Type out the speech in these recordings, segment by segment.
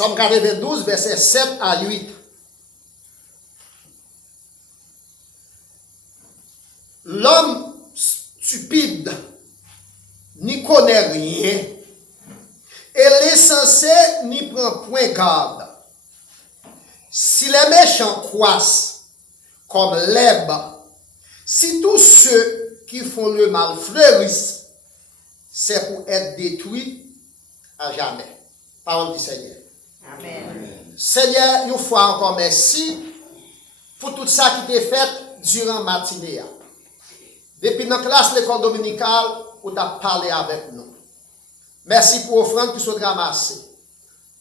Somme 92, verset 7 à 8. L'homme stupide n'y connaît rien, et l'insensé n'y prend point garde. Si les méchants croissent comme l'herbe, si tous ceux qui font le mal fleurissent, c'est pour être détruits à jamais. Parole du Seigneur. Amen. Seigneur, une fois encore, merci pour tout ça qui t'est fait durant la matinée. Depuis notre classe, l'école dominicale, où tu as parlé avec nous. Merci pour l'offrande qui sont ramassées.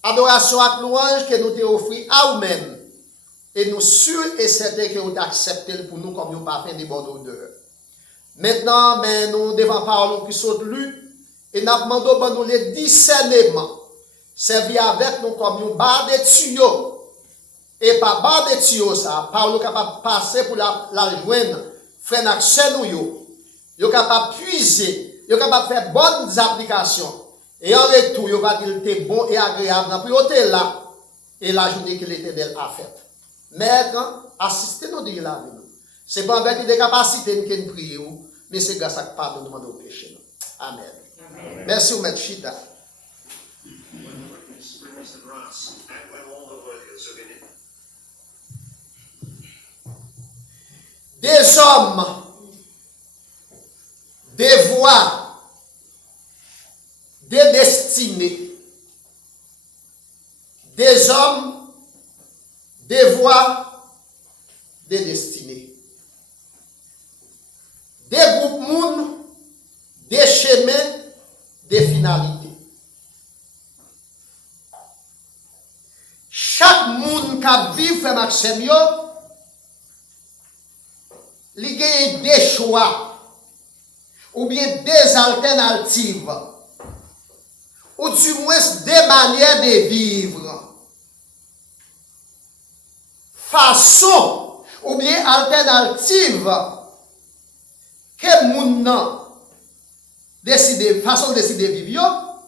Adoration à louange que nous t'avons offert à nous-mêmes. Et nous sûrs et certains que vous accepté pour nous comme nous parfum de bonne odeur. Maintenant, mais nous devons parler qui sont lus et nous demandons pour nous les discernements. Servir avec nous comme nous barre de tuyaux. Et par barre de tuyaux, ça, par nous capable de passer pour la joindre, frère Naxen nous yo. Yo capable de puiser, yo capable de faire bonnes applications. Et en retour, yo va dire que c'est bon et agréable pour yo là et la journée que l'Éternel a faite. Maître, assistez-nous de la vie. C'est pas avec des capacités que nous prions, mais c'est grâce à pardon de nos péchés. Amen. Amen. Merci, Maître Chita. Des hommes, des voies, des destinées. Des hommes, des voies, des destinées. Des groupes moun, des chemins, des finalités. Chaque monde qui vit fait Maxime yo, il gagne des choix ou bien des alternatives ou du moins des manières de vivre. Façon ou bien alternative que moun décide, façon de décider vivre,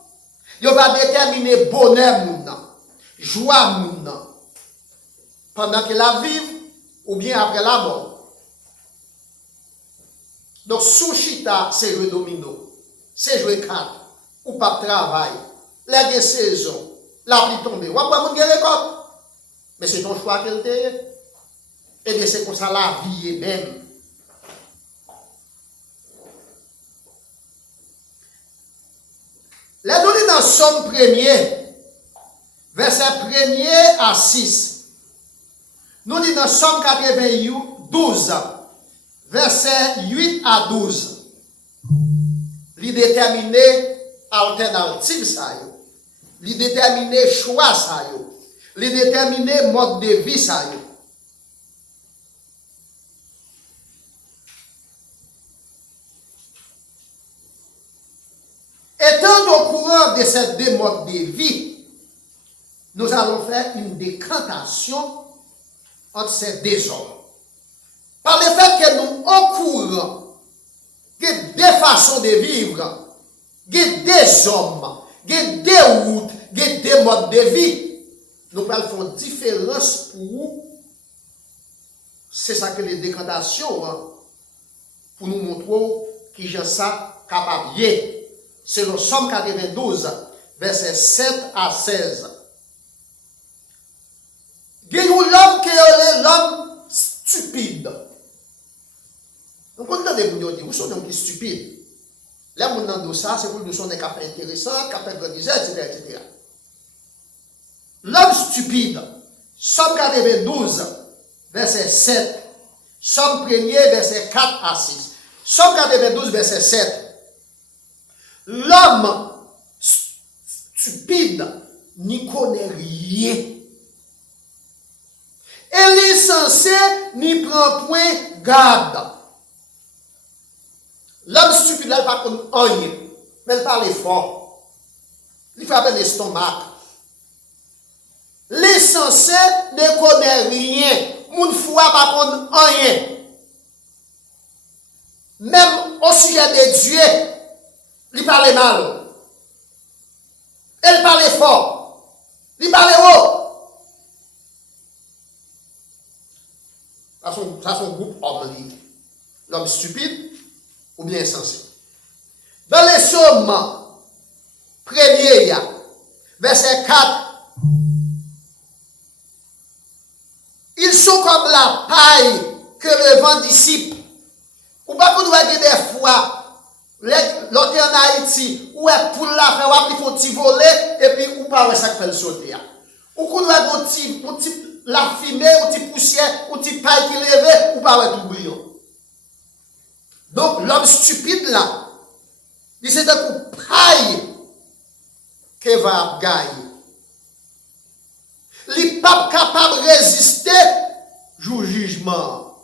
yo va déterminer bonheur moun, joie moun, pendant que la vive ou bien après la mort. Donc, sous chita, c'est jouer domino, c'est jouer carte, ou pas travail, les saison, la pluie tombe, ou après moun gen récolte. Mais c'est ton choix qu'elle te. Et bien c'est comme ça la vie est même. Les données dans Somme 1er, verset 1er à 6. Nous disons dans Somme 12, verset 8 à 12. Il détermine alternative ça yo. Il détermine choix ça yo. Il détermine mode de vie ça yo. Étant au courant de ces deux modes de vie, nous allons faire une décantation entre ces deux hommes. Par le fait que nous au courant de deux façons de vivre, de deux hommes, de deux routes, de deux modes de vie, nous allons faire une différence pour vous. C'est ça que les décantations, pour nous montrer qui j'ai ça capable. C'est le Somme 92, verset 7 à 16. Il y a l'homme qui est l'homme stupide. Donc, quand on a des gens qui disent, vous sont des stupides. Les gens qui disent ça, c'est pour nous sont des cas intéressants, cas grandissants, etc. L'homme stupide, Somme 92, verset 7. Somme 1er, verset 4 à 6. Somme 92, verset 7. L'homme stupide n'y connaît rien. Et l'insensé n'y prend point garde. L'homme stupide, là, il ne connaît rien. Mais il parle fort. Il frappe l'estomac. L'insensé ne connaît rien. Moun foi pas connaît rien. Même au sujet de Dieu, il parle mal. Il parle fort. Il parle haut. Ça son groupe homme libre. L'homme stupide ou bien insensé. Dans les psaumes, premier, verset 4, ils sont comme la paille que le vent dissipe. Ou pas qu'on doit dire des fois, l'autre en Haïti, ou est pour la faire, ou il faut t'y voler, et puis ou pas ça fait le sauter. Ou qu'on doit dire la fumée, ou t'y poussière, ou t'y paille qui lève, ou pas tout brillant. Donc l'homme stupide là, il c'est un coup paille que va gagner. Il n'est pas capable de résister au jugement.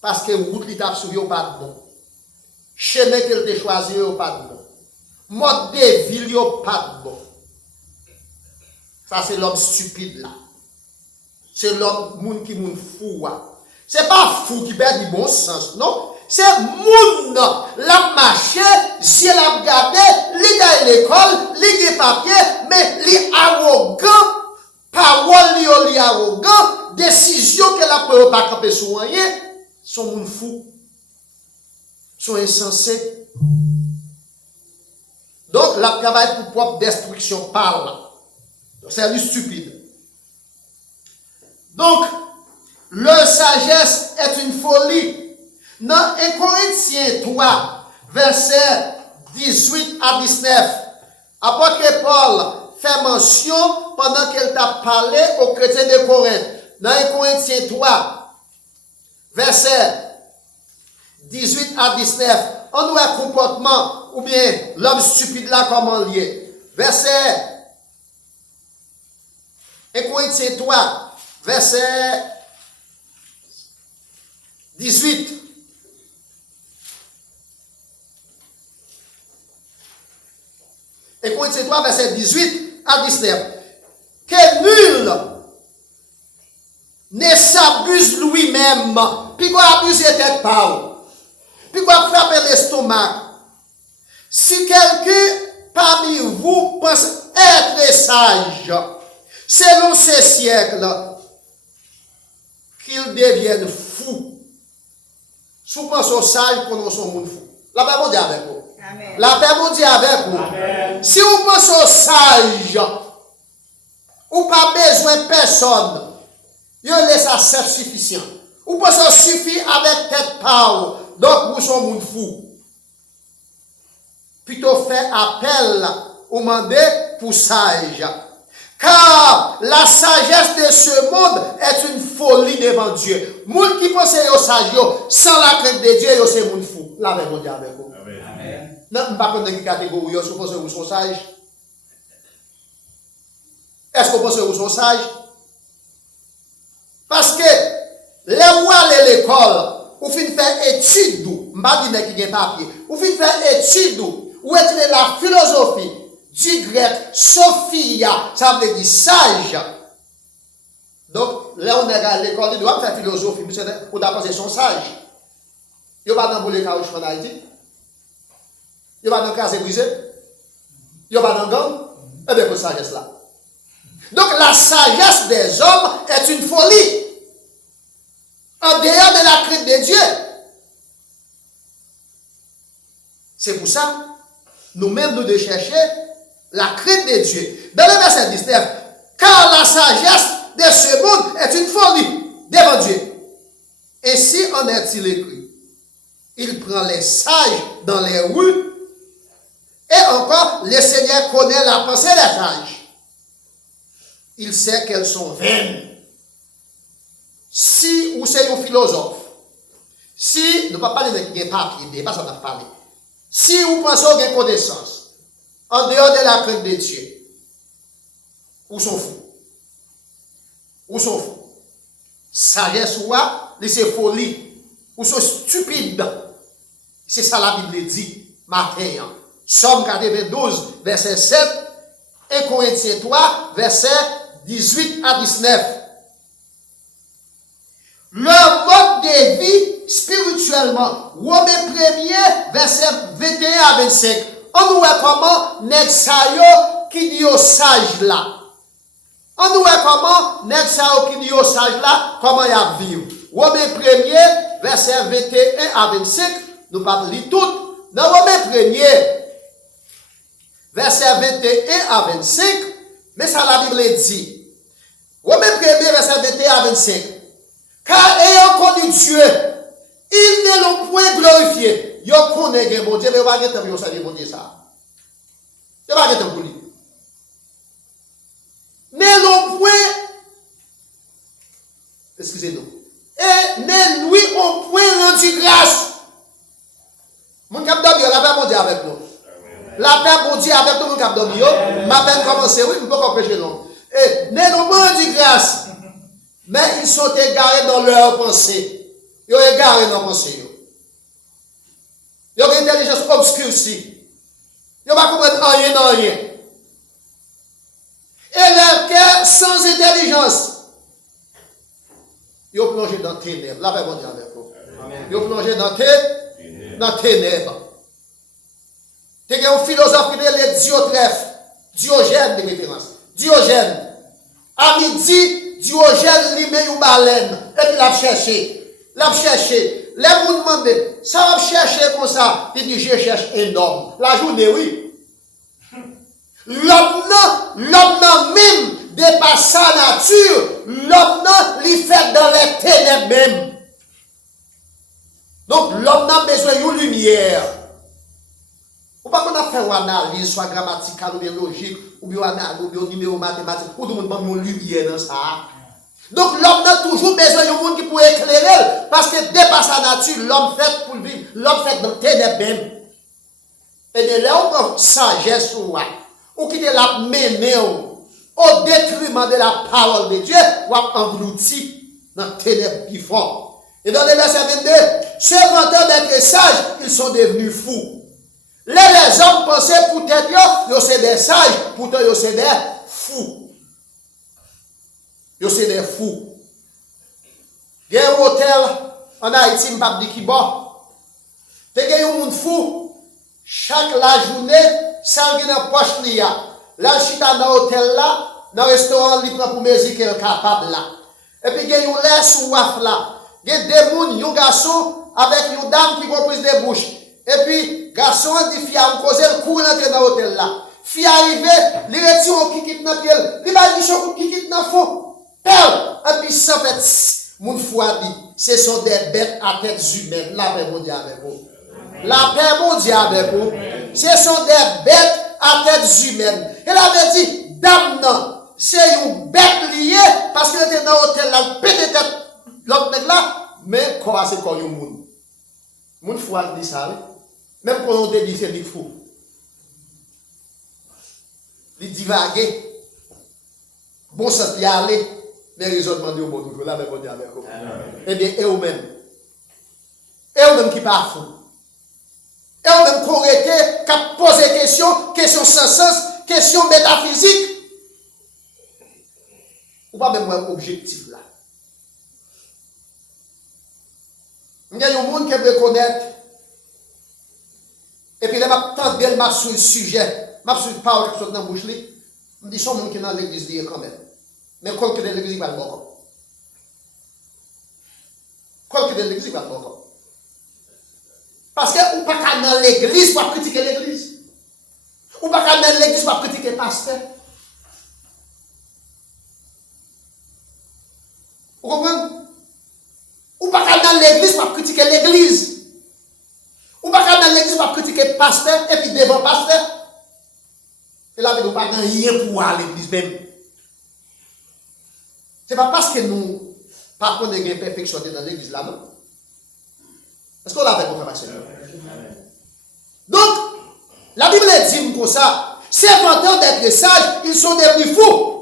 Parce que route qui t'a suivi au pas de bon. Chemin qu'il t'a choisi au pas de bon. Mode de vie au pas de bon. Ça c'est l'homme stupide là. C'est l'homme qui moun fou. C'est pas fou qui perd du bon sens, non? C'est moun la marché, j'ai la regardé, li à l'école, li des papiers, mais li arrogant, parole li arrogant, décision qu'elle a peut pas camper sur rien, sont moun fou, sont insensés. Donc la travail pour propre destruction parle. C'est du stupide. Donc leur sagesse est une folie. Dans 1 Corinthiens 3, verset 18 à 19, après que Paul fait mention pendant qu'il t'a parlé aux chrétiens de Corinthe, dans 1 Corinthiens 3, verset 18 à 19, on voit un comportement ou bien l'homme stupide là comment lié. Verset 1 Corinthiens 3, verset 18. 1 Corinthiens 3, verset 18 à 19. Que nul ne s'abuse lui-même, puis qu'on abuse tête par puis qu'on frappe l'estomac. Si quelqu'un parmi vous pense être sage, selon ces siècles, qu'il devienne fou. Si vous pensez au sage, qu'on soit monde fou. La Bible dit avec vous. Amen. La Bible dit avec vous. Amen. Si vous pensez au sage, ou pas besoin de personne, vous laissez ça self-suffisant. Ou pensez au suffit avec tête power, donc vous sommes monde fou. Plutôt fait appel au mandé pour sage. Car la sagesse de ce monde est une folie devant Dieu. Moun qui pense au sage, sans la crainte de Dieu, c'est moun fou. La Bible dit avec vous. Amen. Non, je ne sais pas quelle catégorie, je pense que vous sont sages. Est-ce que vous pensez que vous sont sages? Parce que les rois à l'école, vous finissez faire études, je ne sais pas qui a papier, vous finissez faire études, ou étudier la philosophie du grec, Sophia, ça veut dire sage. Donc, là, on est à l'école, il doit faire philosophie, pour d'apprendre son sage. Il va dans le caoutchouc en Haïti. Il va dans le casé brisé. Il va dans le gang. Eh bien, pour sagesse là. Donc, la sagesse des hommes est une folie. En dehors de la crainte de Dieu. C'est pour ça, nous-mêmes, nous devons chercher la crainte de Dieu. Dans le verset 19, car la sagesse de ce monde est une folie devant Dieu. Ainsi en est-il écrit. Il prend les sages dans les rues. Et encore, le Seigneur connaît la pensée des sages. Il sait qu'elles sont vaines. Si vous êtes un philosophe, si, ne pas parler de papier, pas ça n'a parlé. Si vous pensez à une connaissance, en dehors de la crainte de Dieu, vous sont fous. Vous sont fous. Sagesse ou c'est folie. Vous sont stupides. C'est ça la Bible dit, matin. Somme 92, verset 7, 1 Corinthiens 3, verset 18 à 19. Leur mode de vie spirituellement, Romains 1er, verset 21 à 25. On voit comment Nexayo qui dit au sage là. On nous voit comment, nèg ça qui dit au sage là, comment il a vivre. Romains 1er, verset 21 à 25, nous parlons lire tout. Dans Romains 1er, verset 21 à 25, mais ça la Bible dit. Romains 1er, verset 21 à 25. Car ayant connu Dieu, il ne l'ont point glorifié. Yo connaît que bon Dieu, mais pas que vous savez bon Dieu ça. Je pas que vous lire. Ne l'ont point, excusez-nous, et ne lui ont point rendu grâce. Mon cap d'homme, la paix bon Dieu avec nous. La paix bon Dieu avec tout mon cap d'homme. Ma peine commence, oui, nous ne pouvons pas prêcher non. Et ne l'ont pas rendu grâce. Mais ils sont égarés dans leurs pensées. Ils sont égarés dans leurs pensées. Ils ont une intelligence obscurcie. Ils ne comprennent pas rien dans rien. Et leur cœur sans intelligence. Ils ont plongé dans les ténèbres. La paix bon Dieu avec vous. Ils ont plongé dans les ténèbres. Il y a un philosophe qui est Diotrephe. Diogène de référence. Diogène. À midi, Diogène lui met une baleine. Et puis l'a cherché. L'a cherché. Les gens demandent, ça va chercher comme ça. Il dit, je cherche un homme. La journée, oui. L'homme même dépasse sa nature. L'homme lui fait dans les ténèbres même. Donc l'homme a besoin d'une lumière. Ou pas qu'on a fait une analyse, soit grammaticale ou bien logique, ou bien analyse, ou bien numéro mathématique, ou tout le monde a une lumière dans ça. Donc l'homme a toujours besoin d'un monde qui peut éclairer, parce que dépasse sa nature, l'homme fait pour vivre, l'homme fait dans les ténèbres même. Et de là, on prend sagesse ou qui est la mener au détriment de la parole de Dieu, ou englouti dans les ténèbres qui font. Et dans le verset 22, se vantant d'être sages, ils sont devenus fous. Les hommes pensaient peut-être qu'ils sont des sages, pourtant ils sont des fous. Ils sont des fous. Il y a un hôtel en Haïti, je ne sais pas qui bon. Il y a un monde fou. Chaque la journée, ça vient dans la poche. Là, je suis dans l'hôtel là, dans le restaurant, il prend pour musique capable là. Et puis il y a un lait sous waf là. Il y a des gens, un garçon avec une dame qui comprise des bouches. Et puis, garçon dit, fille a causé le cours d'entrer dans l'hôtel là. Fille arrivé, il retire un kikit dans le pied, il va dire un kikit dans le fond. Et puis, ça fait, mon foi dit, ce sont des bêtes à tête humaine. La paix mon Dieu avec vous. La paix mon Dieu avec vous. Ce sont des bêtes à tête humaine. Elle avait dit, dame non, c'est une bête liée parce qu'elle était dans l'hôtel là, pété tête. L'autre mec là, mais quoi c'est quoi yon moun? Moun foi dit ça, oui. Même quand on te dit c'est fou. Il divague. Bon sens y aller, mais raisonnement de bon toujours là, mais bon Dieu avec vous. Eh bien, et eux-mêmes. Et eux-mêmes qui pas fou. Et eux-mêmes qui ont été, qui ont posé question sans sens, question métaphysique. Ou pas même un objectif là. Il y a des gens qui veulent connaître. Et puis là, je tente bien sur le sujet. Je sur la parole qui sort dans la bouche. Je dis, son monde qui est dans l'église quand même. Mais quand que dans l'église, il va le voir. Quand que dans l'église, il va le voir. Parce que ou pas dans l'église pour critiquer l'église. Ou pas dans l'église pour critiquer le pasteur. Vous comprenez? Ou pas dans l'église pour critiquer l'église. Ou pas dans l'église pour critiquer le pasteur et puis devant le pasteur. Et là, nous pas rien pour aller à l'église même. Ce n'est pas parce que nous pas qu'on ait une perfection dans l'église là, non? Est-ce qu'on l'a fait pour faire Seigneur? Donc, la Bible dit comme ça, ces vanteurs d'être sages, ils sont devenus fous.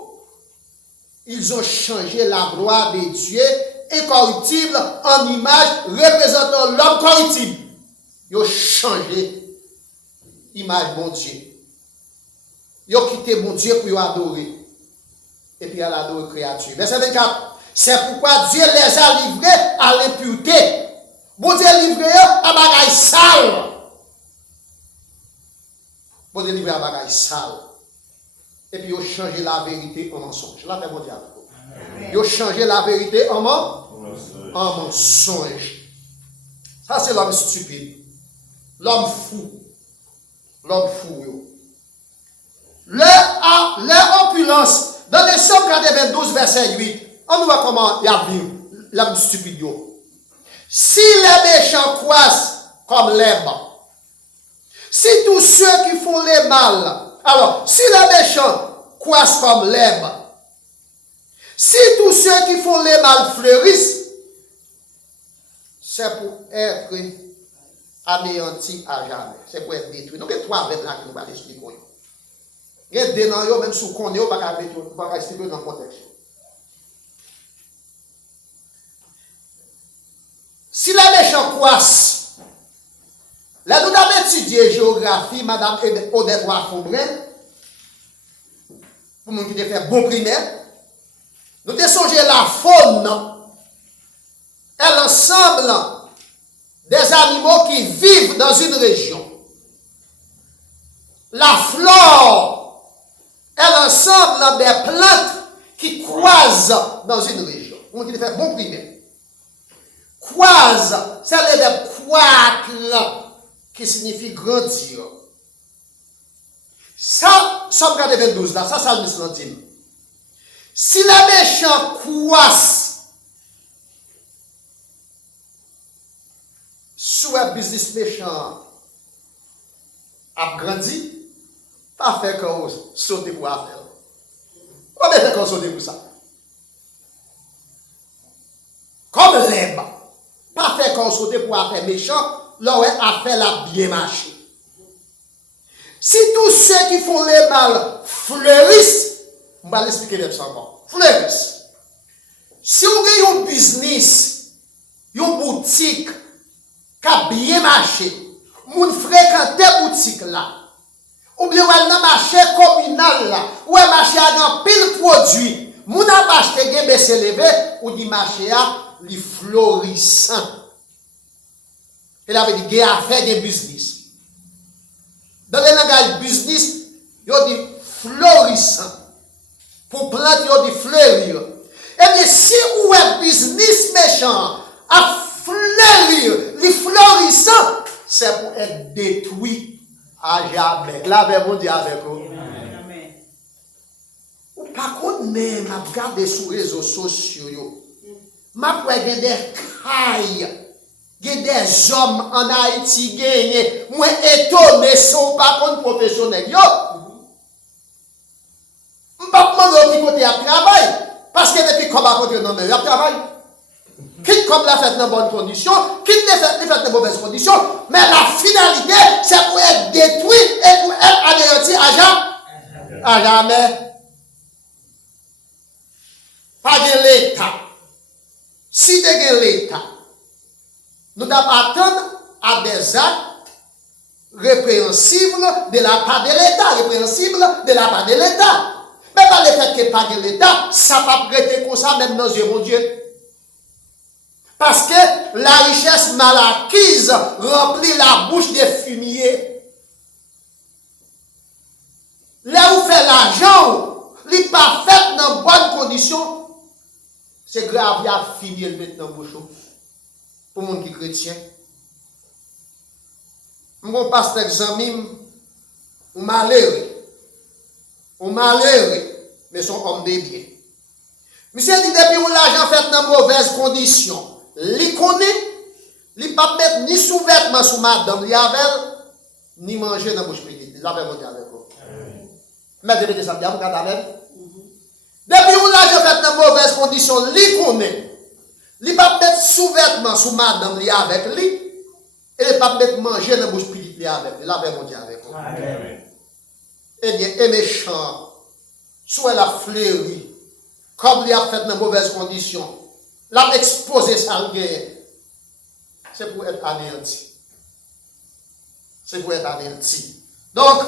Ils ont changé la gloire de Dieu incorruptible en image représentant l'homme corruptible. Ils ont changé l'image de mon Dieu. Ils ont quitté mon Dieu pour adorer. Et puis à l'adorer créature. Verset 24. C'est pourquoi Dieu les a livrés à l'impureté. Bon Dieu livré à bagaille sale. Bon Dieu livré à bagaille sale. et puis ils ont changé la vérité en mensonge. Là, mon diable. Ils ont changé la vérité en mensonge. Ça, c'est l'homme stupide. L'homme fou. L'homme fou, yo. Leur opulence, dans les Psaumes 92, verset 8, on voit comment il y a vu l'homme stupide, yo. Si les méchants croissent comme l'herbe, si tous ceux qui font les mal, alors, si les méchants croissent comme l'herbe, si tous ceux qui font les mal fleurissent, c'est pour être anéanti à jamais. C'est pour être détruit. Donc, il y a trois verbes là qui nous va expliquer. Il y a des noms, même si vous connaissez, vous ne pouvez pas expliquer dans le contexte. Si les méchants croissent, là, nous avons étudié géographie, Madame Odette Wafombrel, pour nous qui fait bon primaire, nous avons songé la faune est l'ensemble des animaux qui vivent dans une région. La flore est l'ensemble des plantes qui croisent dans une région. Pour nous qui fait bon primaire. Croise, c'est le verbe croître, qui signifie grandir. Ça, Somme 92, là, ça le dit. Si les méchants croissent sous un business méchant a grandi, pas fait qu'on saute pour affaire. Comment fait qu'on saute pour ça? Comme l'herbe. Pas fait qu'on saute pour affaire méchant, là où affaire la bien marché. Si tous ceux qui font les mal fleurissent, on va l'expliquer ça encore. Fleurissent. Si vous avez un business, une boutique qui a bien marché, vous fréquentez la boutique là, ou bien vous allez dans le marché communal là, ou un marché a pile produit, vous n'avez pas acheté des baissé levé, ou dit marché a li florissant. Il avait dit, il a fait des business. Dans le langage business, il dit florissant. Pour planter, il dit fleurir. Et bien, si vous êtes business méchant, à fleurir, les florissant, c'est pour être détruit à jamais. Là, vous dire avec vous. Ou par contre, même, à regarder sur les réseaux sociaux, ma pour des cailles. Il y a des hommes en Haïti gagnés. Moi, étonné, sont pas contre professionnels. Yo! Je ne peux pas demander qui côté à travail. Parce que depuis qu'on va côté non, mais il y a travail. Quitte comme la fête dans bonnes conditions, quitte les fêtes dans mauvaises conditions. Mais la finalité, c'est pour être détruit et pour être anéanti à jamais. Pas de l'État. Si tu as l'État, nous devons attendre à des actes répréhensibles de la part de l'État. Répréhensibles de la part de l'État. Mais pas le fait que pas de l'État, ça ne va pas prêter comme ça, même dans les yeux, mon Dieu. Parce que la richesse mal acquise remplit la bouche des fumiers. Là où fait l'argent, il n'est pas fait dans de bonnes conditions. C'est grave, il y a fumier le mettre dans la bouche. Pour les gens qui sont chrétiens. Mon pasteur Zamim, malheureux, mais son homme de bien. Monsieur dit depuis où l'argent fait dans mauvaises conditions, il connaît, il ne peut pas mettre ni sous-vêtement sous madame, il avait, ni manger dans la bouche petite. Il avait monté avec vous. Mais depuis ça, il y a un cadavre. Depuis où l'argent fait dans mauvaises conditions, il connaît. Il ne peut pas mettre sous-vêtement sous madame, il avec lui. Et il ne peut pas mettre manger dans la bouche petite, il avec lui. Il avait monté avec vous. Eh bien, et méchant, soit la fleurie, comme il a fait dans mauvaises conditions, l'a exposé sa guerre, c'est pour être anéanti. C'est pour être anéanti. Donc,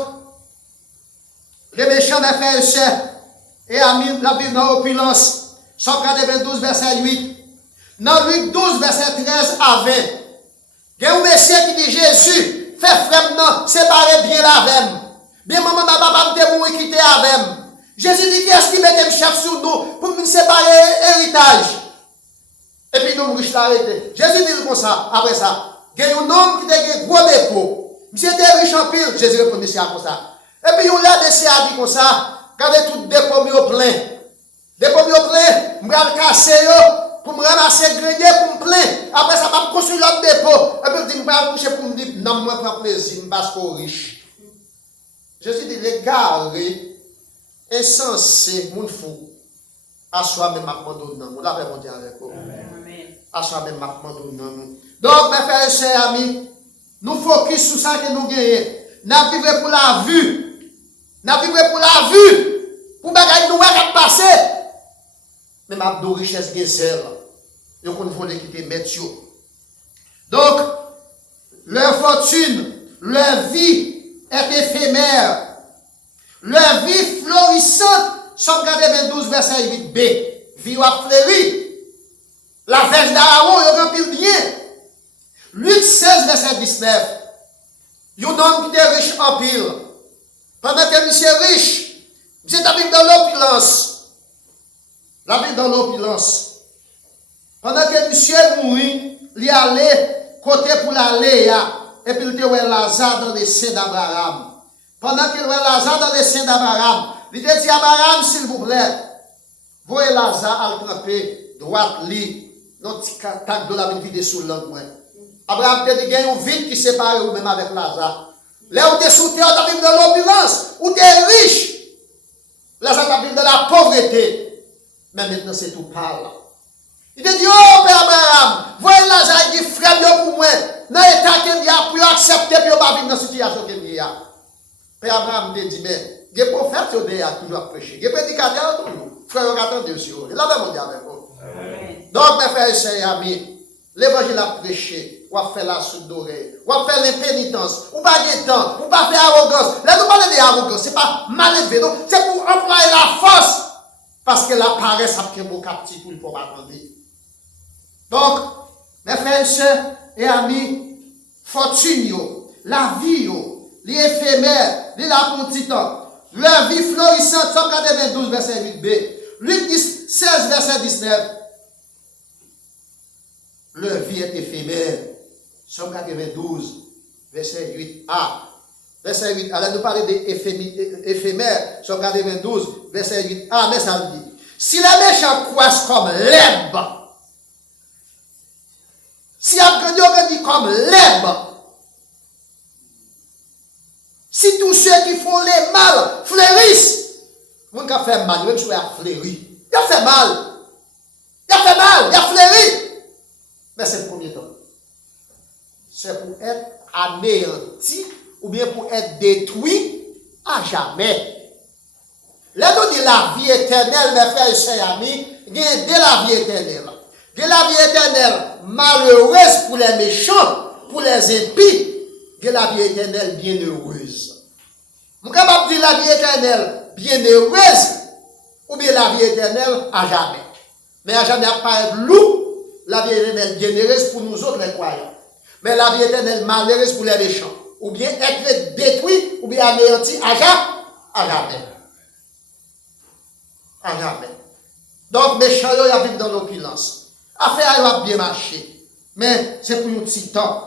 les méchants des frères et sœurs, et amis, la Bible dans l'opulence, Somme 92, verset 8, dans Luc 12, verset 13 à 20, il y a un monsieur qui dit Jésus, fait frère, non, séparez bien la veine. Bien, maman, ma papa, me mourir quitter avec. Jésus dit, qui est-ce qui met des chefs sur nous pour nous séparer héritage? Et puis nous, riches l'arrêter. Jésus dit comme ça, après ça, il y a un homme qui a un gros dépôt. Monsieur était riche en pile, Jésus répond, monsieur, comme ça. Et puis il a laissé à dire comme ça, regardez tout dépôt au plein. Dépôt au plein, je vais le casser, pour me ramasser le grenier, pour me plein. Après ça, je vais construire l'autre dépôt. Et puis je dis, je vais le coucher pour me dire, non, moi, je prends plaisir, je passe pour riche. Jésus dit, les gars, insensé, mon fou, à soi-même, abandonnant. On l'avait monté avec vous. À soi-même, abandonnant. Donc, mes frères et chers amis, nous focus sur ça que nous gagnons. Nous vivons pour la vue. Nous vivons pour la vue. Pour que nous voyons passer. Mais ma richesse gazelle. Nous devons quitter Mathieu. Donc, leur fortune, leur vie est éphémère. Leur vie florissante, Somme 92, verset 8b. Vie a fleuri. La verge d'Aaron, il remplit bien. Luc 16, verset 19. Il y a un homme qui est riche en pile. Pendant que monsieur est riche, monsieur est dans l'opulence. La vie dans l'opulence. Pendant que monsieur est mort, il est allé côté pour l'aller, et puis il était Lazare dans les seins d'Abraham. Pendant qu'il voit Lazare dans les seins d'Abraham, il a dit à Abraham, s'il vous plaît, voyez Lazare à le tremper, droite, lit, notre tac de la vie de sous l'autre. Abraham a dit, il y a un vide qui sépare ou même avec Lazare. Là où tu es sous terre, tu es dans l'opulence, où tu es riche. Lazare tu es dans la pauvreté. Mais maintenant, c'est tout par là. Il a dit, oh, Père Abraham, voyez Lazare qui frère pour moi, dans l'état qu'il y a, pour accepter, pour pas vivre dans la situation qu'il y a. Père Abraham te dit, mais les prophètes sont toujours prêché. Les prédicateurs, frères, attendez aussi. Là, on dit avec vous. Donc, mes frères et sœurs amis, l'évangile a prêché, ou a fait la soupe d'oreille, ou a fait l'impénitence, ou pas de temps, ou pas faire arrogance. Là, nous parlons d'arrogance, ce n'est pas mal élevé, non? C'est pour employer la force. Parce que la paresse a pris un captif pour ne pas attendre. Donc, mes frères et sœurs et amis, fortune, la vie, l'éphémère, les la pour petit temps, leur vie florissante, Somme 92, verset 8b, Luc 16, verset 19, leur vie est éphémère, Somme 92, verset 8a, verset 8, alors nous parlons d'éphémère, Somme 92, verset 8a, mais ça dit, si les méchants croissent comme l'herbe, si on dit comme l'herbe, si tous ceux qui font les mal fleurissent, mon gars fait mal, même si il a fleuri. Il a fait mal. Il a fait mal, il a fleuri. Mais c'est le premier temps. C'est pour être anéanti ou bien pour être détruit à jamais. Là, nous dit la vie éternelle, mes frères et sœurs amis, il y a de la vie éternelle. De la vie éternelle malheureuse pour les méchants, pour les impies. De la vie éternelle bienheureuse. Je suis capable de dire la vie éternelle bienheureuse ou bien la vie éternelle à jamais. Mais à jamais, pas être loup, la vie éternelle bienheureuse pour nous autres les croyants. Mais la vie éternelle malheureuse pour les méchants. Ou bien être détruit ou bien anéanti à jamais. À jamais. Donc, méchants, ils vivent dans l'opulence. Affaire va bien marcher. Mais c'est pour un petit temps.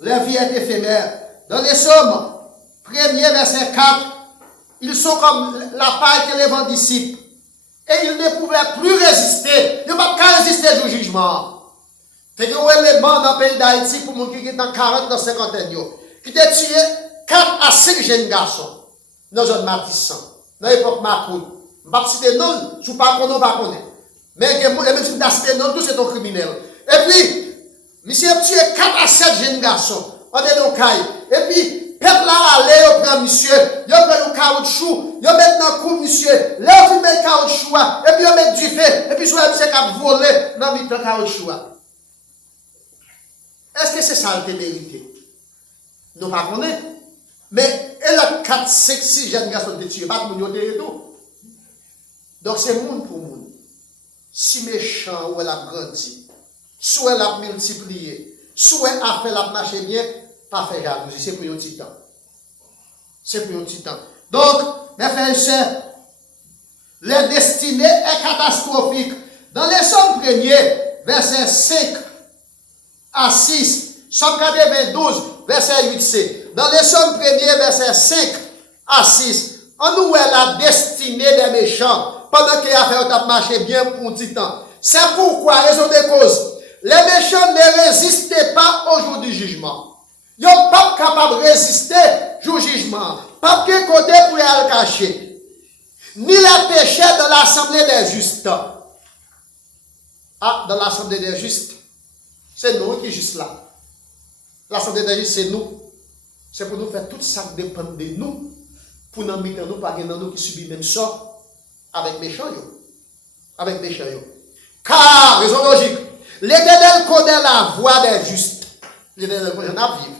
La vie est éphémère. Dans les Psaumes, 1er verset 4, ils sont comme la paille que les vents dissipent. Et ils ne pouvaient plus résister. Ils ne peuvent pas résister au jugement. C'est que vous avez les bandes dans le pays d'Haïti pour les qui sont dans 40, dans 50 ans, qui ont tué 4 à 5 jeunes garçons dans une Matissan, dans l'époque Macoun. Je ne vais pas citer non, je ne sais pas qu'on pas connaître. Mais même si je citer non, tout c'est un criminel. Et puis, monsieur a tué 4 à 7 jeunes garçons. On est dans le caille. Et puis, peuple là, allez, on prend monsieur, on prend le caoutchouc, on met dans le cou, monsieur, là, on met le caoutchouc, et puis on met du feu, et puis soit monsieur qui a volé dans le caoutchouc. Est-ce que c'est ça le mérité? Nous ne connaissons pas. Mais elle a 4, 5, 6 jeunes garçons de tuer, pas de moun et tout. Donc c'est monde pour monde. Si méchant ou elle a grandi, soit elle a multiplié, soit elle a fait la marche bien, pas fait jalousie, c'est pour un petit temps. C'est pour un petit temps. Donc, mes frères et sœurs, leur destinée est catastrophique. Dans les Psaumes 1er, verset 5 à 6, Psaume 92, verset 8c. Dans les Psaumes 1er, verset 5 à 6, on nous voit la destinée des méchants pendant que l'affaire a marché bien pour un petit temps. C'est pourquoi, raison des causes, les méchants ne résistaient pas au jour du jugement. Ils ne sont pas capables de résister au jour du jugement. Pas de côté pour le cacher. Ni les péchés dans l'assemblée des justes. Ah, dans l'assemblée des justes, c'est nous qui sommes juste là. L'assemblée des justes, c'est nous. C'est pour nous faire tout ça qui dépend de nous. Pour nous mettre nous, pas nous qui subissent même ça avec méchants. Avec méchants. Car, raison logique, l'Éternel connaît la voie des justes. L'Éternel connaît la vie.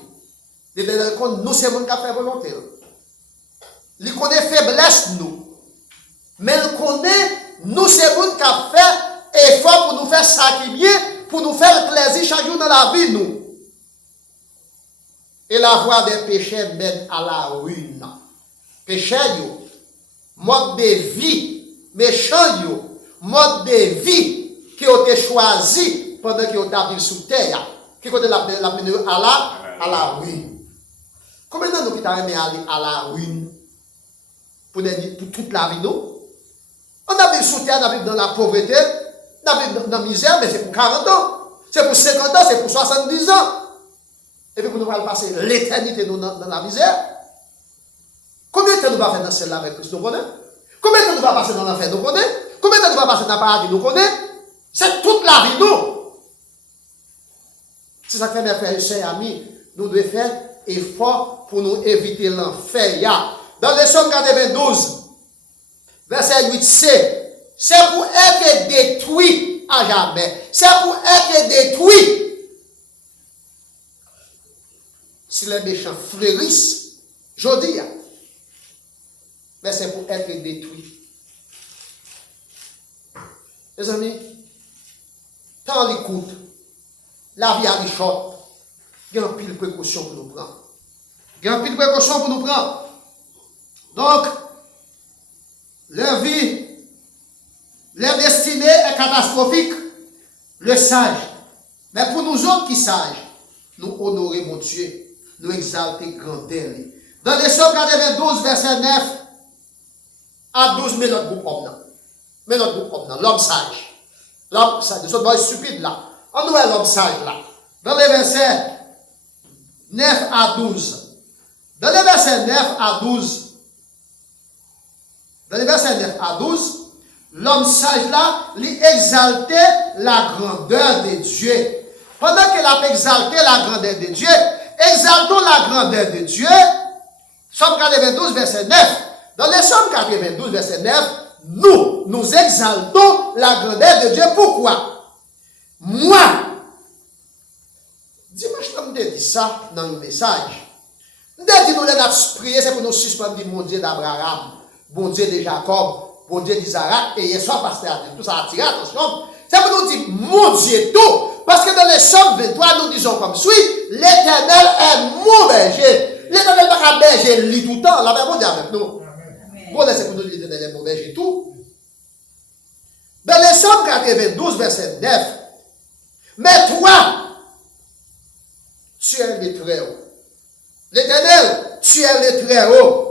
L'Éternel connaît nous, c'est nous qui fait volonté. Il connaît faiblesse nous. Mais il connaît nous, c'est nous qui fait effort pour nous faire ça qui est bien, pour nous faire plaisir chaque jour dans la vie, nous. Et la voie des péchés mène à la ruine. Péché, mode de vie, méchant, mode de vie qui a été choisi pendant qu'il a été sous terre, qui a été la à la ruine. Combien de nous qui t'arrêtent à la ruine pour toute la vie, nous? On a vécu sous terre, on a vécu dans la pauvreté, on a vécu dans la misère, mais c'est pour 40 ans, c'est pour 50 ans, c'est pour 70 ans. Et puis pour nous allons passer l'éternité dans la misère. Combien de temps nous va faire dans celle-là avec Christ, nous connaissons? Combien de temps nous va passer dans l'enfer, nous connaissons? Combien de temps nous va passer dans le paradis, nous connaissons? C'est toute la vie, nous. C'est ça que mes frères et sœurs amis, nous devons faire effort pour nous éviter l'enfer. Dans les Psaumes 92, verset 8c, c'est pour être détruit à jamais. C'est pour être détruit. Si les méchants fleurissent, je dis, mais c'est pour être détruit. Les amis, quand on écoute, la vie a des choses, il y a un pile de précautions pour nous prendre. Il y a un pile de précautions pour nous prendre. Donc, leur vie, leur destinée est catastrophique. Le sage. Mais pour nous autres qui sages, nous honorer mon Dieu, nous exalter grandeur. Dans les Psaumes 92, verset 9 à 12, mais notre groupe homme, l'homme sage. L'homme sage, ce boy stupide là. On nous voit l'homme sage là. Dans les versets 9 à 12. Dans les versets 9 à 12. Dans les versets 9 à 12, l'homme sage là, lui exaltait la grandeur de Dieu. Pendant qu'il a exalté la grandeur de Dieu, exaltons la grandeur de Dieu. Psaume 92, verset 9. Dans les Psaumes 92, verset 9, nous exaltons la grandeur de Dieu. Pourquoi? Moi, dimanche, comme je dis ça dans le message, je dis nous avons prié, c'est pour nous suspendre mon Dieu d'Abraham, bon Dieu de Jacob, bon Dieu d'Isaac, et hier soir, pasteur, tout ça a tiré, attention. C'est pour nous dire, mon Dieu, tout. Parce que dans les Psaumes 23, nous disons comme suit, l'Éternel est mon berger. L'Éternel n'est pas berger, lit tout le temps. La Bible dit avec nous. Bon, c'est pour nous dire, l'Éternel est mon berger, tout. Dans les Psaumes 92, verset 9, mais toi, tu es le très haut. L'Éternel, tu es le très haut,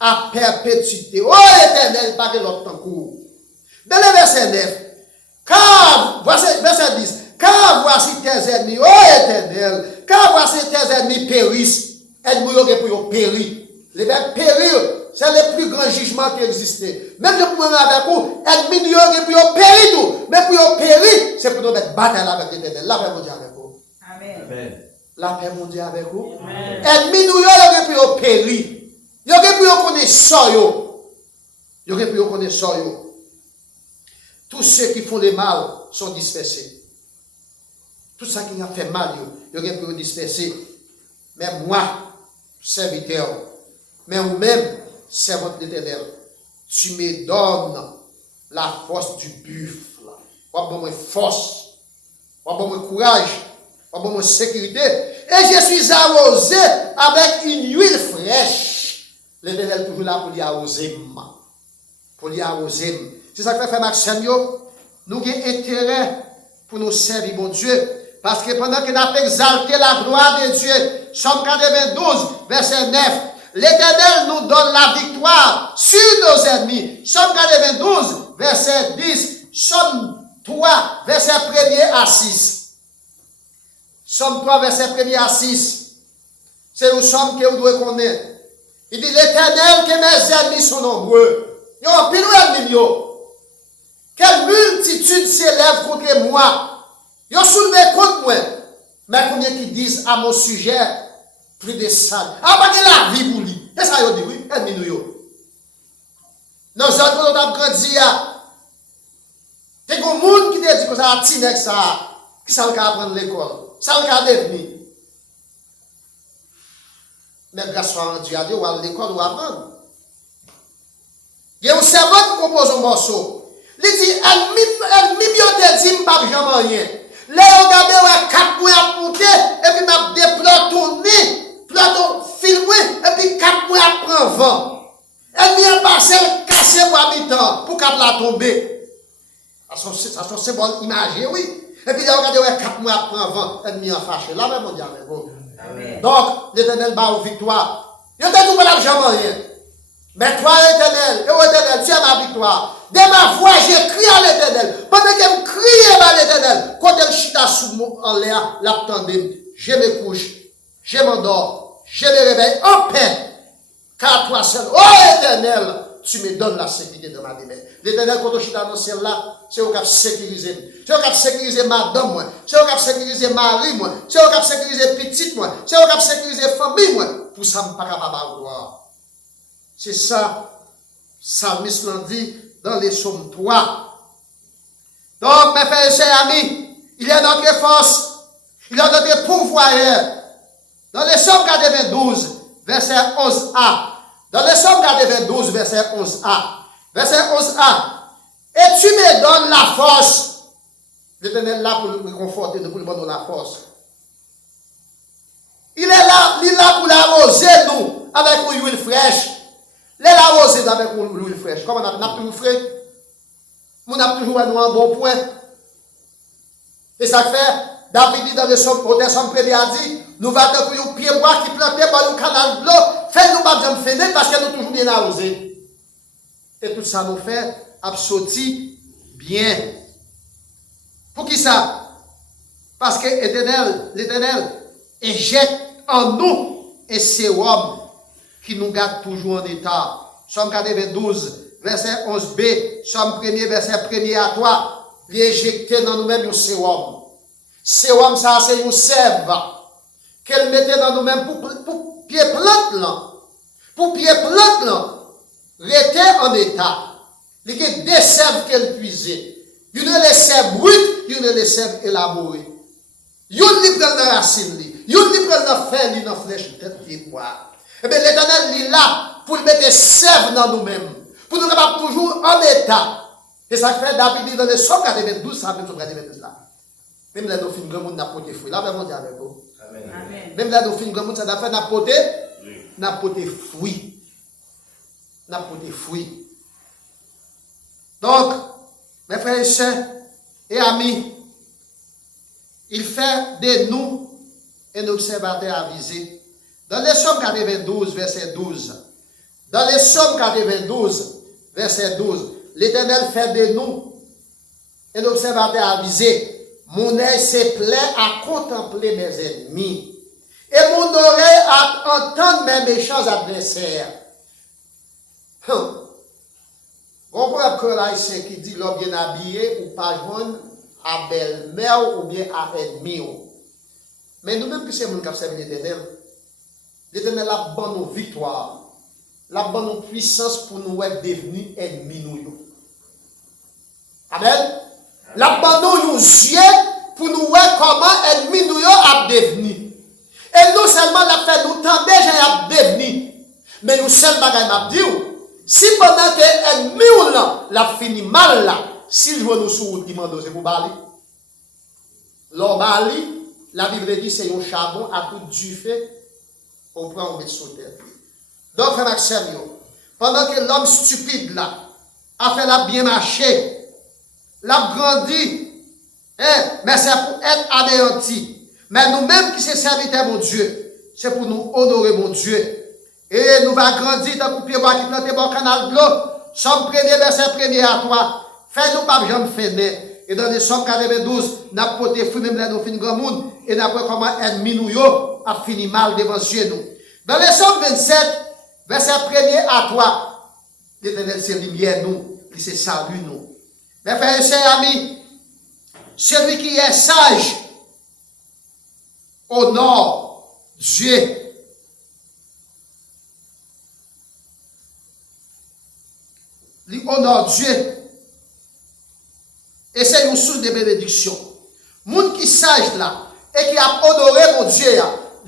à perpétuité. Oh, l'Éternel, pas de l'autre temps court. Dans le verset 9, car, verset 10, car voici tes ennemis, oh Éternel, car voici tes ennemis périssent. Ennemis pour périr. Les verbes périr, c'est le plus grand jugement qui existait. Même si vous avec vous, ennemis pour périr tout. Mais pour périr, c'est pour nous mettre bataille avec l'Éternel. La paix mondiale avec vous. Amen. La paix mondiale avec vous. Ennemis nous pour périr. Vous pour connaître ça. Vous pour connaître ça. Tous ceux qui font le mal sont dispersés. Tout ça qui a fait mal, vous pour disperser. Mais moi, serviteur, mais vous-même, servant de l'Éternel, tu me donnes la force du buffle. Tu me donnes force, tu me donnes courage, tu me donnes sécurité. Et je suis arrosé avec une huile fraîche. L'Éternel toujours là pour lui arroser. pour lui arroser. C'est ça que fait Maxime, nous avons intérêt pour nous servir, mon Dieu. Parce que pendant que nous avons exalté la gloire de Dieu, Somme 92, verset 9, l'Éternel nous donne la victoire sur nos ennemis. Somme 92, verset 10, Somme 3, verset 1er à 6. Somme 3, verset 1er à 6. C'est une somme que vous devez connaître. Il dit, l'Éternel, que mes ennemis sont nombreux. Ils ont pile ennemis. Quelle multitude s'élève contre moi. Ils ont soulevé contre moi. Mais combien qui disent à mon sujet, plus de ça. Ah, pas que la vie pour lui. Et ça, ils dit, oui, ennemis nous. Nous autres, nous avons grandi. C'est un monde qui dit que ça a tiré ça. Qui ça va apprendre l'école. Ça va devenir. Mais grâce à Dieu, on va à l'école, on va apprendre. Il y a un cerveau qui compose un morceau. Il dit, elle m'a dit, pas jamais rien. Là, on regarde, 4 mois à monter, et puis m'a déploré tourner, plateau filmé, et puis 4 mois à prendre vent. Elle vient passer, casser pour habitant, pour qu'elle la tomber. Ça c'est bon imagé, oui. Et puis là, on regarde, 4 mois à prendre vent, elle vient fâcher. Là, même, on dit avec vous. Donc, l'Éternel bat aux victoires. Il ne te dit pas jamais rien. Mais toi, l'Éternel, tu es ma victoire. De ma voix, j'ai crié à l'Éternel. Pendant que je criais à l'Éternel, quand elle chita sous moi en l'air, l'attendait, je me couche, je m'endors, je me réveille en paix. Car toi seul, oh Éternel, tu me donnes la sécurité de ma demeure. L'Éternel, quand on chita dans ce ciel-là, c'est au cap sécuriser. C'est au cap sécuriser madame, moi. C'est au cap sécuriser mari, moi. C'est au cap sécuriser petite, moi. C'est au cap sécuriser famille, moi. Pour ça, je ne peux pas avoir. C'est ça, Psalmiste l'a dit dans les psaumes 3. Donc, mes frères et chers amis, il y a notre force, il y a notre pouvoir. Dans les psaumes 92, verset 11a. Dans les psaumes 92, verset 11a. Verset 11a. Et tu me donnes la force. L'Éternel est là pour nous réconforter, pour nous donner la force. Il est là pour l'arroser nous avec une huile fraîche. Les arroser avec une huile fraîche. Comment on a toujours frais? On a toujours un bon point. Et ça fait, David dit dans le psaume 1er a dit, nous allons pour un pied bois qui plantait par le canal de l'eau, fais-nous pas bien finir parce que nous toujours bien arrosés. Et tout ça nous fait absorti bien. Pour qui ça? Parce que l'Éternel injecte en nous un sérum qui nous garde toujours en état. Somme 92, verset 11b, Somme 1er, verset 1er à 3, l'injecter dans nous-mêmes un sérum. Sérum, ça, c'est une sève qu'elle mettait dans nous-mêmes pour pied plante là. Pour pied plante là, rester en état. Il y a deux sèves qu'elle puisait. Il y a les sèves brutes, il y a les sèves élaborées. Il y a les prend dans la racine, il y a les prend dans la fer, dans la flèche, tête qui boire. Eh bien, l'Éternel est là pour mettre sève dans nous-mêmes, pour nous capables toujours en état. Et ça fait David dit dans le psaume 92, ça veut dire là. Même là, nous finissons, nous n'avons pas de fruits. Là, on dit avec vous. Même là, nous finissons, ça n'a fait n'apporter fruits. N'apporter fruits. Donc, mes frères et sœurs et amis, il fait de nous un observateur avisé. Dans les Psaumes 92, verset 12, dans les Psaumes 92, verset 12, l'Éternel fait de nous un observateur avisé. Mon œil se plaît à contempler mes ennemis et mon oreille à entendre mes méchants adversaires. On peut apprendre là ici qui dit l'homme bien habillé ou pas joindre à belle-mère ou bien à ennemi. Mais nous-mêmes qui sommes qui servent l'Éternel, l'Éternel a bon nos victoires, la bonne nos puissance pour nous être devenus ennemis nous. Amen. La bonne nos yeux pour nous voir comment ennemis nous a devenu. Et nous seulement la fait nous tendre déjà à devenir. Mais nous seulement bagay dit si pendant que ennemi ou là la fini mal là, s'il joue nous sous route, c'est pour Bali. L'homme Bali, la Bible dit c'est un charbon à coup du feu, on prend on met sur terre. Donc frère Maxime, pendant que l'homme stupide là a fait la bien marcher, l'a grandi, mais c'est pour être anéanti. Mais nous-mêmes qui sommes serviteurs mon Dieu, c'est pour nous honorer mon Dieu. Et nous va grandir dans le pied bois qui plante bon canal de l'eau. Somme 1er, verset 1er à toi. Fais-nous pas jamais finir. Et dans les Somme 92, nous avons porté fruit même là nous fin grand monde. Et nous avons comment ennemi nous a fini mal devant Dieu nous. Dans les Somme 27, verset 1er à toi. L'Éternel c'est lumière nous. Il c'est salut nous. Mes frères et sœurs amis, celui qui est sage honore Dieu. Il honore Dieu. Et c'est une source de bénédiction. Moun qui sage là, et qui a honoré mon Dieu,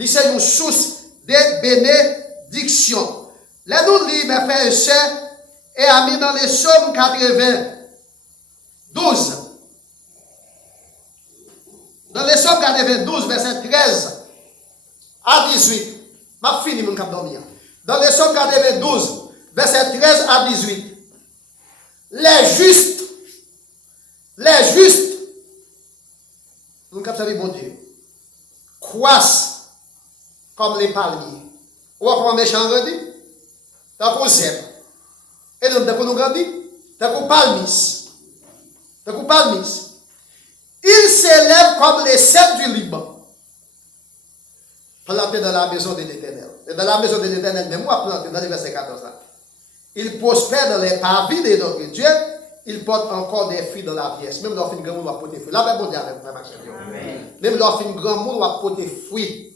c'est une source de bénédiction. Là nous lisons, mes frères et sœurs, et amis dans les Psaumes 92. Dans les Psaumes 92, verset 13 à 18. Je finis mon cap dormir. Dans les Psaumes 92, verset 13 à 18. Les justes, nous captons bon Dieu, croissent comme les palmiers. Ou comme un méchant grandit, tant qu'on zèbre. Et donc, tant qu'on nous grandit, tant qu'on palmis. Ils s'élèvent comme les cèdres du Liban. Plantés dans la maison de l'Éternel. Et dans la maison de l'Éternel, mais moi, planté dans le verset 14. Il prospère dans les parvis de notre Dieu. Il porte encore des fruits dans la vieillesse. Même lorsqu'il grand monde va porter fruits. Là, ben bon Dieu avec moi, même lorsqu'il grand monde va porter fruits.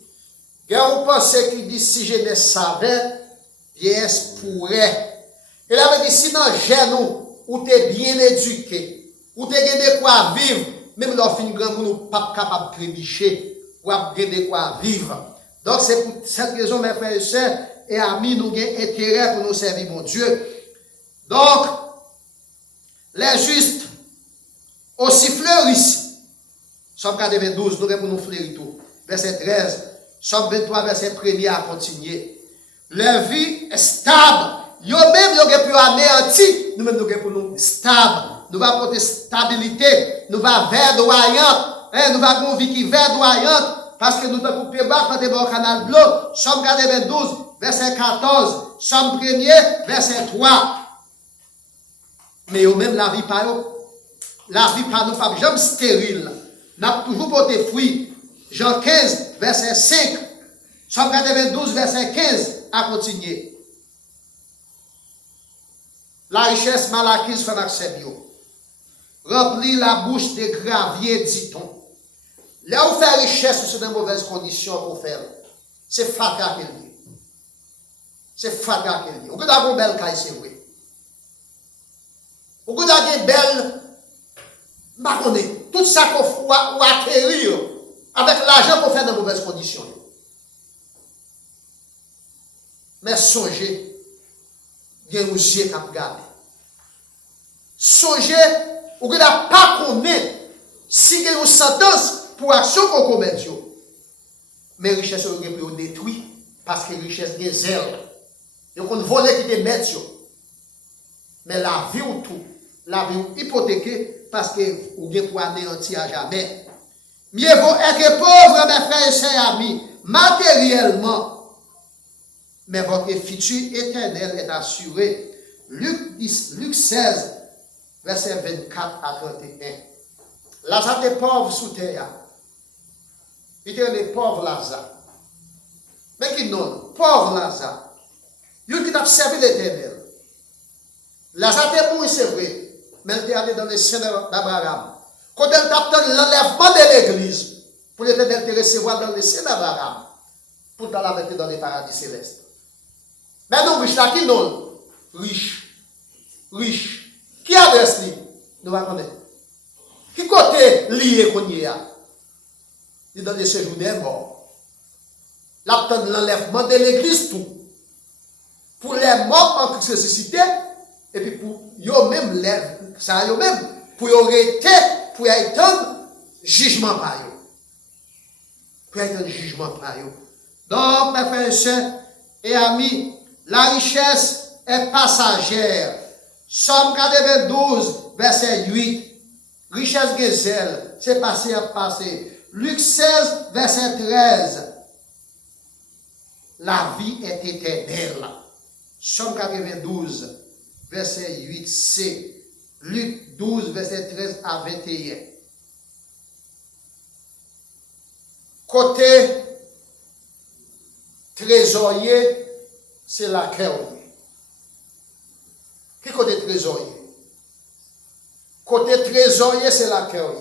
Quand on pense qu'il dit si jeunesse savait, vieillesse pourrait. Et là, il dit si dans genou, où tu es bien éduqué, où tu es de quoi vivre, même lorsqu'il grand monde n'est pas capable de trébucher, ou de quoi vivre. Donc, c'est pour cette raison, mes frères et sœurs, et amis, nous avons intérêt pour nous servir, mon Dieu. Donc, les justes aussi fleurissent. Somme 92, nous avons pour nous fleurir tout. Verset 13, Somme 23, verset 1er à continuer. Leur vie est stable. Yo même, yo pu anéanti, nous-mêmes, nous pour nous stable. Nous allons apporter stabilité. Nous allons verdoyante. Nous allons avoir une vie qui est verdoyante. Parce que nous avons coupé bas quand nous canal bleu. Somme 92, verset 14. Somme 1er, verset 3. Mais même la vie pas la vie pas nous pas jamais stérile. N'a toujours porté fruit. Jean 15 verset 5. Somme 92 verset 15 à continuer. La richesse mal acquise fait accès bio. Remplit la bouche de gravier, dit-on. Là où faire richesse, c'est dans de mauvaises conditions pour faire. C'est fracas qu'il dit. C'est fracas qu'il dit. On peut avoir une belle caille, c'est vrai. On peut avoir une belle, tout ça qu'on faut acquérir avec l'argent qu'on fait dans de mauvaises conditions. Mais songez, il y a un yeux qui regarde. Songez, ou que n'a pas connaître si il y a une sentence pour action qu'on commet. Mais la richesse est détruite parce que la richesse est zèle. Et on vole qui te met. Mais la vie ou tout, la vie ou hypothéquée parce que vous avez pour anéantir à jamais. Mieux vaut être pauvre, mes frères et sœurs amis, matériellement. Mais votre futur éternel est assuré. Luc 16, verset 24 à 31. Lazare était pauvre sous terre. Il était le pauvre Lazare. Mais qui non, pauvre Lazare. Il qui a servi l'éternel. Lazare était mort, c'est vrai. Mais il était allé dans le sein d'Abraham. Quand il a l'enlèvement de l'église, pour l'éternel te recevoir dans le sein d'Abraham, pour t'en mettre dans les paradis célestes. Mais nous, riches là, qui non? Riche. Qui adresse lui? Nous allons connaître. Qui côté lié qu'on y a? Il dans les séjours des morts. L'enlèvement de l'église, tout. Pour les morts en Christ ressuscité, et puis pour eux-mêmes, ça eux-mêmes, pour arrêter, pour étendre jugement par eux. Pour étendre jugement par eux. Donc, mes frères et sœurs et amis, la richesse est passagère. Somme 92, verset 8. Richesse gazelle, c'est passé à passer. Luc 16, verset 13. La vie est éternelle. Somme 92, verset 8c. Luc 12, verset 13 à 21. Côté trésorier, c'est la cœur. Qui côté trésorier? Côté trésorier, c'est la cœur.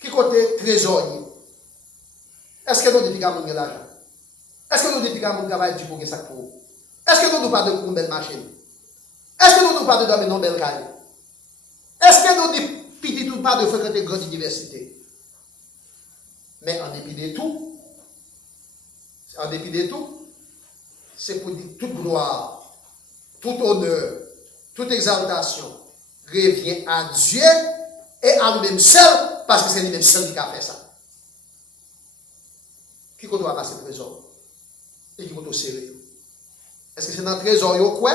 Qui côté trésorier? Est-ce que nous disons que nous l'argent? Est-ce que nous disons que nous travaillons du pour ça pour? Est-ce que nous ne parlons pas de une belle machine? Est-ce que nous ne parlons pas de une belle caille? Est-ce que nous disons petit tout pas de fréquenter grande université? Mais en dépit de tout, c'est pour dire toute gloire, tout honneur, toute exaltation revient à Dieu et à lui-même seul, parce que c'est lui-même seul qui a fait ça. Qui doit passer le trésor? Et qui doit sérieux? Est-ce que c'est dans le trésor ou quoi?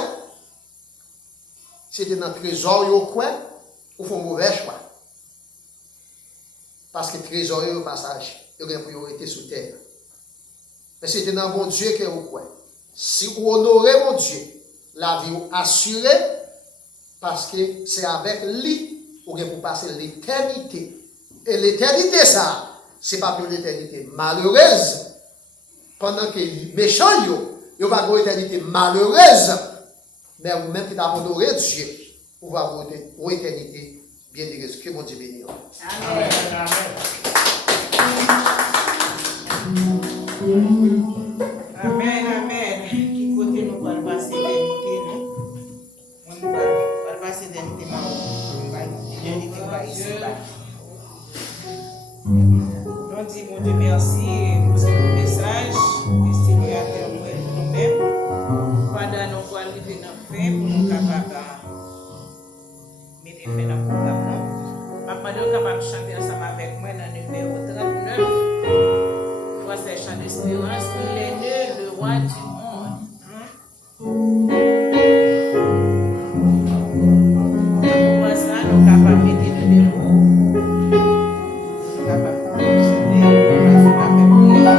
Si c'est dans le trésor ou quoi? Ou font mauvais choix? Parce que le trésor est au passage, il y a une priorité sur terre. Mais si c'est dans bon Dieu que vous quoi? Si vous honorez mon Dieu, la vie est assurée, parce que c'est avec lui que vous passer l'éternité. Et l'éternité, ça, ce n'est pas pour l'éternité malheureuse. Pendant que les méchants, ils vont avoir une éternité malheureuse. Mais vous-même qui avez honoré Dieu, vous allez avoir une éternité bien heureuse. Que mon Dieu bénisse. Amen. Amen, amen. Qui côté nous va passer l'éternité, non? On va passer l'éternité, l'éternité va ici. On dit, mon Dieu, merci pour ce message, estimé à terre pour nous-mêmes. Pendant nous allons arriver dans le fait, pour nous capables de mettre fin dans le programme. Maintenant, nous sommes capables de chanter ensemble avec moi dans le numéro 39. Toi, c'est chant d'espérance. Il est né le roi du monde. Pour ça, nous sommes capables de mettre le numéro. Nous sommes capables de chanter. Nous sommes capables de prier.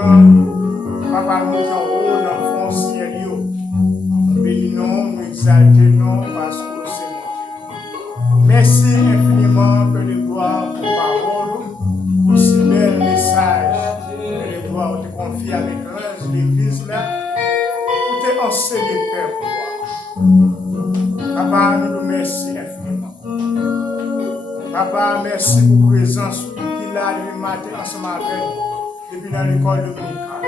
devant, papa nous qui en haut dans le fond ciel, nous bénissons, nous exaltons parce que c'est mon Dieu. Merci infiniment, Père de gloire, pour parole, pour ce bel message, Père de gloire, où tu confies avec l'ange l'église là, où tu enseignes, Père, pour moi. Papa, nous nous remercions infiniment. Papa, merci pour la présence qui est là le matin ensemble avec nous, depuis dans l'école dominicale.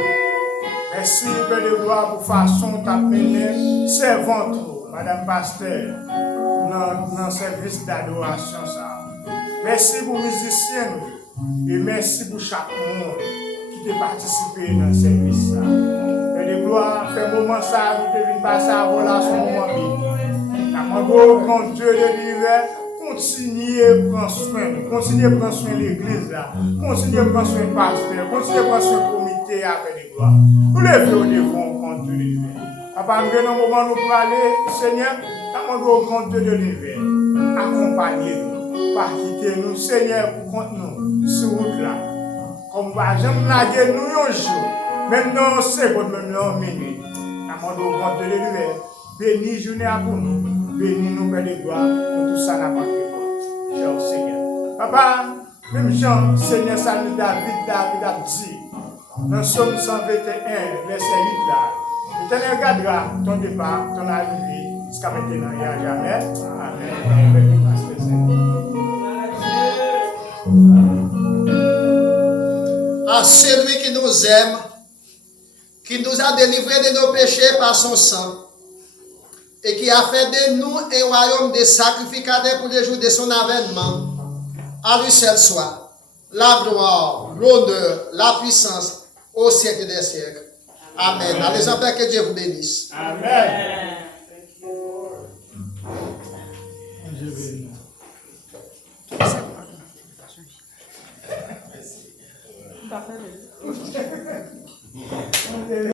Merci, Père de gloire, pour la façon dont tu as mené servante, Madame Pasteur, dans le service d'adoration. Merci pour les musiciens et merci pour chaque monde qui a participé dans le service. Père de gloire, fait un moment ça, nous devons passer à voler son moment béni. Nous grand Dieu de l'hiver, continuez à prendre soin de l'église, continuez à prendre soin de pasteur, continuez à prendre soin de comité avec les gloires. Nous levons au devant, grand Dieu de l'hiver. Papa, nous venons au moment où nous parler, Seigneur, nous au grand Dieu de l'hiver. Accompagnez-nous, pas quitter nous, Seigneur, pour compte nous sur route là. Comme par exemple, nous avons un jour, même dans une seconde, même dans une minute. Nous au grand Dieu de l'hiver. Bénis journée à pour nous. Bénis nous, Père de gloire, pour tout ça n'a pas de cher Seigneur. Papa, même Jean, Seigneur, ça nous David a dit, dans Somme 121, verset 8 là, l'Éternel gardera ton départ, ton arrivée, jusqu'à maintenant et à jamais. Amen. À celui qui nous aime, qui nous a délivrés de nos péchés par son sang, et qui a fait de nous un royaume de sacrificateurs pour les jours de son avènement. À lui seul soit la gloire, l'honneur, la puissance au siècle des siècles. Amen. Allez en paix, que Dieu vous bénisse. Amen.